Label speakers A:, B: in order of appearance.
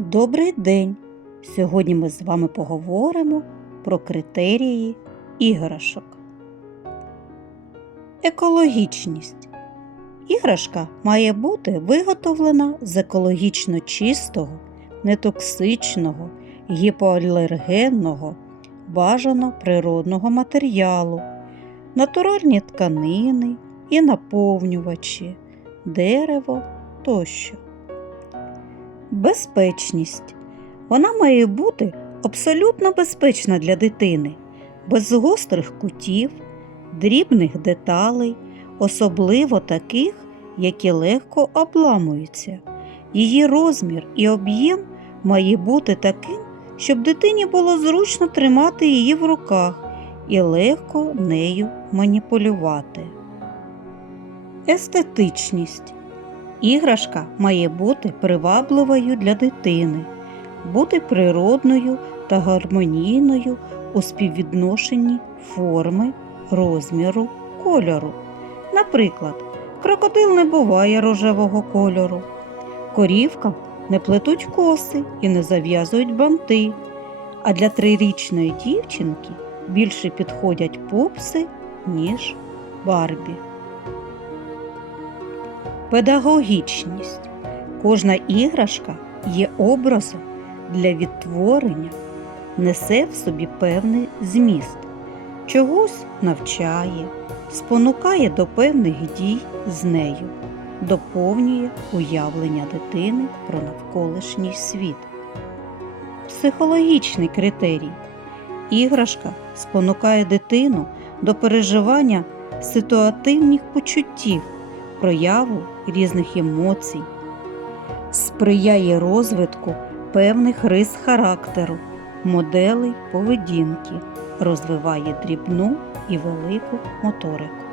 A: Добрий день! Сьогодні ми з вами поговоримо про критерії іграшок. Екологічність. Іграшка має бути виготовлена з екологічно чистого, нетоксичного, гіпоалергенного, бажано природного матеріалу, натуральні тканини і наповнювачі, дерево тощо. Безпечність. Вона має бути абсолютно безпечна для дитини, без гострих кутів, дрібних деталей, особливо таких, які легко обламуються. Її розмір і об'єм має бути таким, щоб дитині було зручно тримати її в руках і легко нею маніпулювати. Естетичність. Іграшка має бути привабливою для дитини, бути природною та гармонійною у співвідношенні форми, розміру, кольору. Наприклад, крокодил не буває рожевого кольору, корівкам не плетуть коси і не зав'язують банти, а для трирічної дівчинки більше підходять пупси, ніж барбі. Педагогічність. Кожна іграшка є образом для відтворення, несе в собі певний зміст, чогось навчає, спонукає до певних дій з нею, доповнює уявлення дитини про навколишній світ. Психологічний критерій. Іграшка спонукає дитину до переживання ситуативних почуттів прояву різних емоцій, сприяє розвитку певних рис характеру, моделей поведінки, розвиває дрібну і велику моторику.